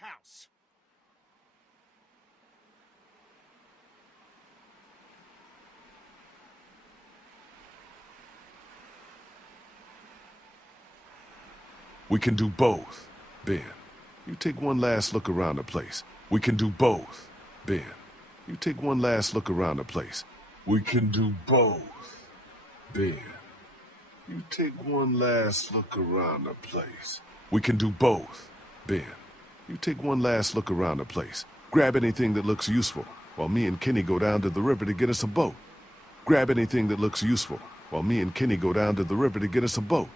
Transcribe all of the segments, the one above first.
house. We can do both. Ben, you take one last look around the place. We can do both. Ben, you take one last look around the place. We can do both. Ben, you take one last look around the place. We can do both. Ben, you take one last look around the place. Grab anything that looks useful, while me and Kenny go down to the river to get us a boat. Grab anything that looks useful, while me and Kenny go down to the river to get us a boat.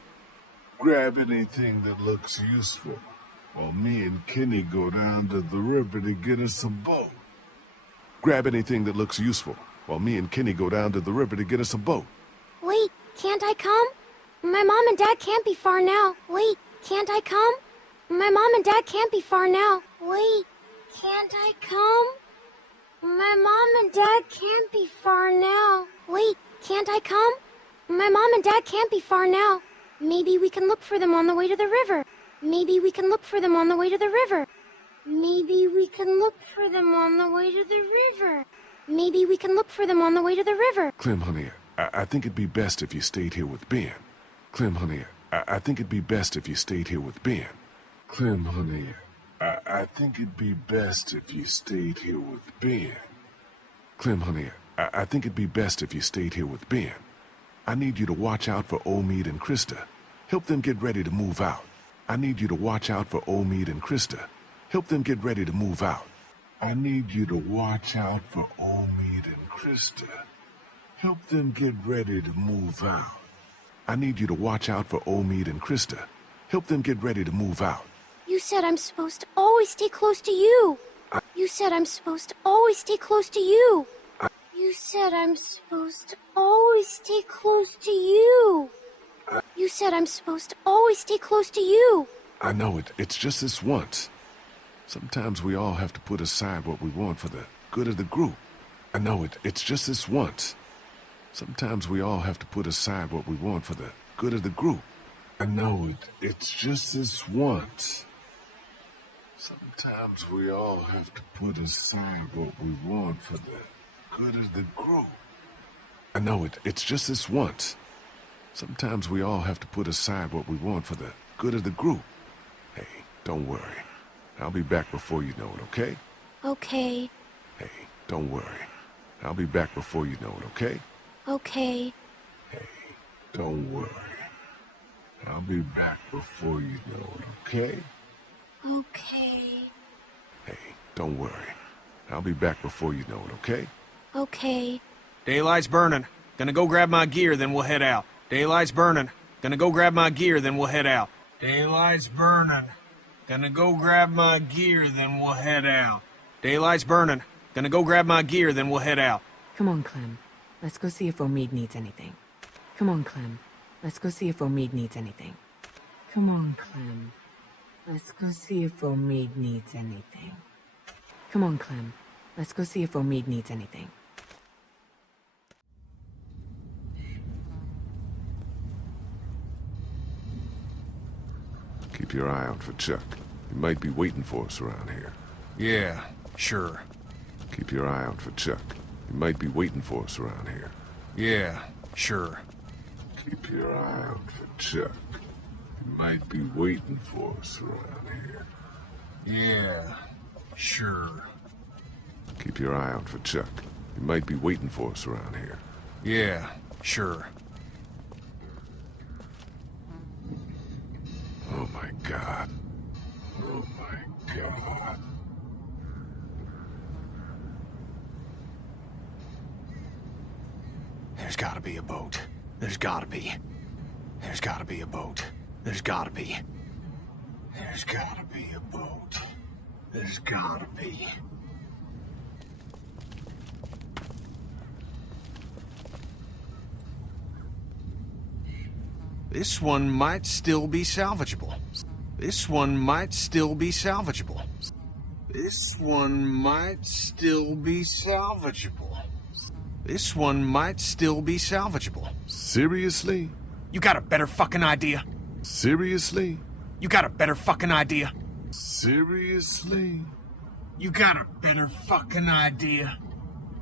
Grab anything that looks useful, while me and Kenny go down to the river to get us a boat. Grab anything that looks useful, while me and Kenny go down to the river to get us a boat. Wait, can't I come? My mom and dad can't be far now. Wait, can't I come? My mom and dad can't be far now. Wait, can't I come? My mom and dad can't be far now. Wait, can't I come? My mom and dad can't be far now. Maybe we can look for them on the way to the river. Maybe we can look for them on the way to the river. Maybe we can look for them on the way to the river. Maybe we can look for them on the way to the river. Clem, honey, I think it'd be best if you stayed here with Ben. Clem, honey, I think it'd be best if you stayed here with Ben. Clem, honey, I think it'd be best if you stayed here with Ben. Clem, honey, I think it'd be best if you stayed here with Ben. I need you to watch out for Omid and Krista. Help them get ready to move out. I need you to watch out for Omid and Krista. Help them get ready to move out. I need you to watch out for Omid and Krista. Help them get ready to move out. I need you to watch out for Omid and Krista. Help them get ready to move out. You said I'm supposed to always stay close to you. You said I'm supposed to always stay close to you. You said I'm supposed to always stay close to you. You said I'm supposed to always stay close to you. I know it. It's just this once. Sometimes we all have to put aside what we want for the good of the group. I know it. It's just this once. Sometimes we all have to put aside what we want for the good of the group. I know it. It's just this once. Sometimes we all have to put aside what we want for the good of the group. I know it. It's just this once. Sometimes we all have to put aside what we want for the good of the group. Hey, don't worry. I'll be back before you know it, okay? Okay. Hey, don't worry. I'll be back before you know it, okay? Okay. Hey, don't worry. I'll be back before you know it, okay? Okay. Hey, don't worry. I'll be back before you know it, okay? Okay. Daylight's burning. Gonna go grab my gear, then we'll head out. Daylight's burning. Gonna go grab my gear, then we'll head out. Daylight's burning. Gonna go grab my gear, then we'll head out. Daylight's burning. Gonna go grab my gear, then we'll head out. Come on, Clem. Let's go see if Omid needs anything. Come on, Clem. Let's go see if Omid needs anything. Come on, Clem. Let's go see if Omid needs anything. Come on, Clem. Let's go see if Omid needs anything. Keep your eye out for Chuck. He might be waiting for us around here. Yeah, sure. Keep your eye out for Chuck. He might be waiting for us around here. Yeah, sure. Keep your eye out for Chuck. He might be waiting for us around here. Yeah, sure. Keep your eye out for Chuck. He might be waiting for us around here. Yeah, sure. Oh my God. Oh my God. There's gotta be a boat. There's gotta be. There's gotta be a boat. There's gotta be. There's gotta be a boat. There's gotta be. This one might still be salvageable. This one might still be salvageable. This one might still be salvageable. This one might still be salvageable. Seriously? You got a better fucking idea? Seriously? You got a better fucking idea? Seriously? You got a better fucking idea?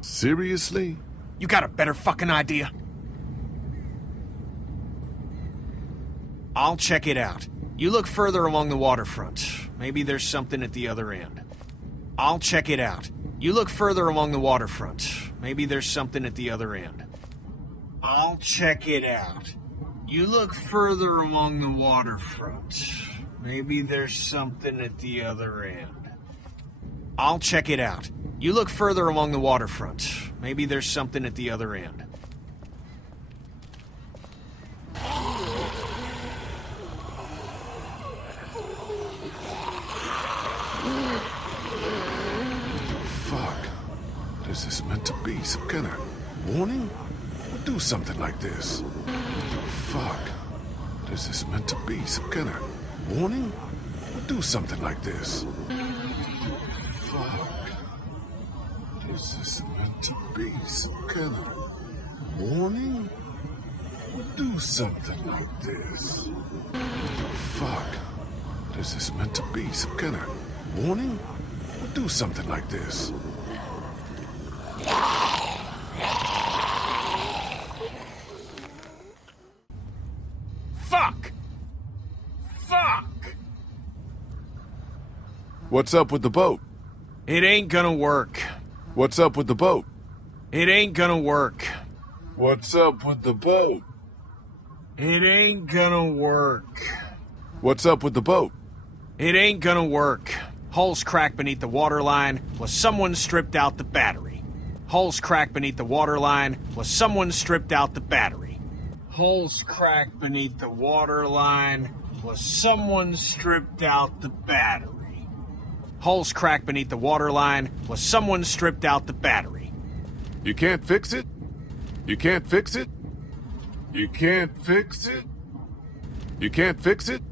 Seriously? You got a better fucking idea? I'll check it out. You look further along the waterfront. Maybe there's something at the other end. I'll check it out. You look further along the waterfront. Maybe there's something at the other end. I'll check it out. You look further along the waterfront. Maybe there's something at the other end. I'll check it out. You look further along the waterfront. Maybe there's something at the other end. Fuck. What is this meant to be? Some kind of warning? We'll do something like this. Fuck. What is this meant to be? Some kind of warning? We'll do something like this. Fuck. What is this meant to be? Some kind of warning? We'll do something like this. Fuck. What is this meant to be? Some kind of warning? We'll do something like this. Fuck! Fuck! What's up with the boat? It ain't gonna work. What's up with the boat? It ain't gonna work. What's up with the boat? It ain't gonna work. What's up with the boat? It ain't gonna work. Hull's cracked beneath the waterline, plus someone stripped out the battery. Hull's cracked beneath the waterline, plus someone stripped out the battery. Hull's cracked beneath the waterline, plus someone stripped out the battery. Hull's cracked beneath the waterline, plus someone stripped out the battery. You can't fix it? You can't fix it? You can't fix it? You can't fix it?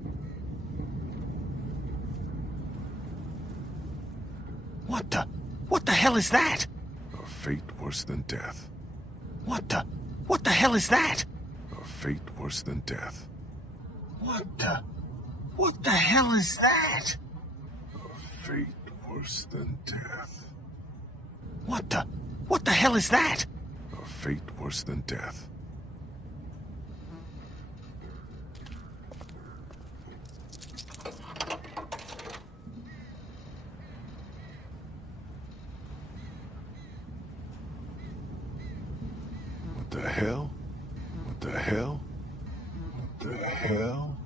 What the hell is that? A fate worse than death. What the hell is that? A fate worse than death. What the hell is that? A fate worse than death. What the hell is that? A fate worse than death. What the hell? What the hell? What the hell?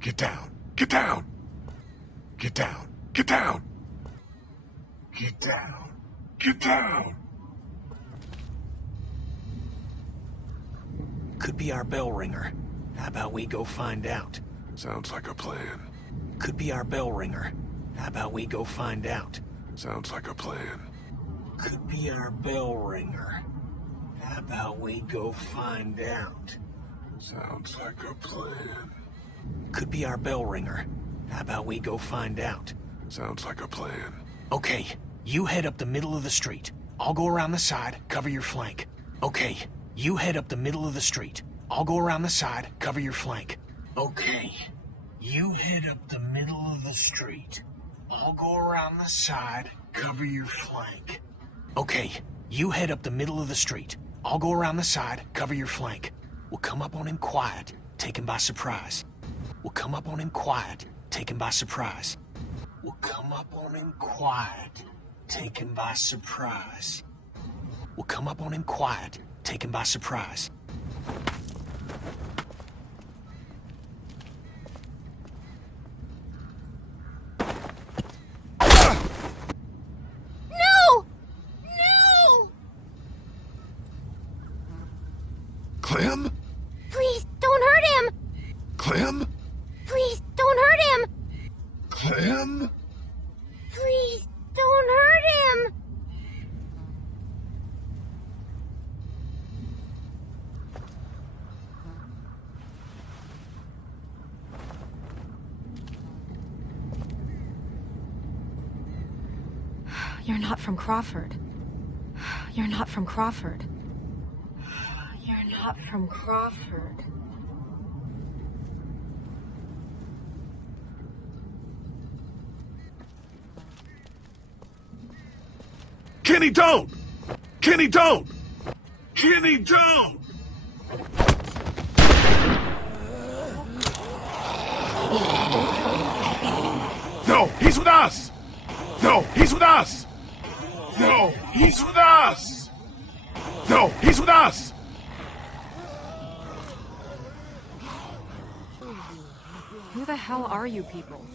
Get down! Get down! Get down! Get down! Get down! Get down! Could be our bell ringer. How about we go find out? Sounds like a plan. Could be our bell ringer. How about we go find out? Sounds like a plan. Could be our bell ringer. How about we go find out? Sounds like a plan. Could be our bell ringer. How about we go find out? Sounds like a plan. Okay, you head up the middle of the street. I'll go around the side, cover your flank. Okay, you head up the middle of the street. I'll go around the side, cover your flank. Okay, you head up the middle of the street. I'll go around the side, cover your flank. Okay, you head up the middle of the street. I'll go around the side, cover your flank. We'll come up on him quiet, take him by surprise. We'll come up on him quiet, take him by surprise. We'll come up on him quiet, take him by surprise. We'll come up on him quiet, take him by surprise. No! No! Clem? Please, don't hurt him! Clem? Please, don't hurt him! Clem? Please, don't hurt him! You're not from Crawford. You're not from Crawford. bought from Crawford. Kenny, don't! Kenny, don't! Kenny, don't! No, he's with us! No, he's with us! No, he's with us! No, he's with us! Who the hell are you people?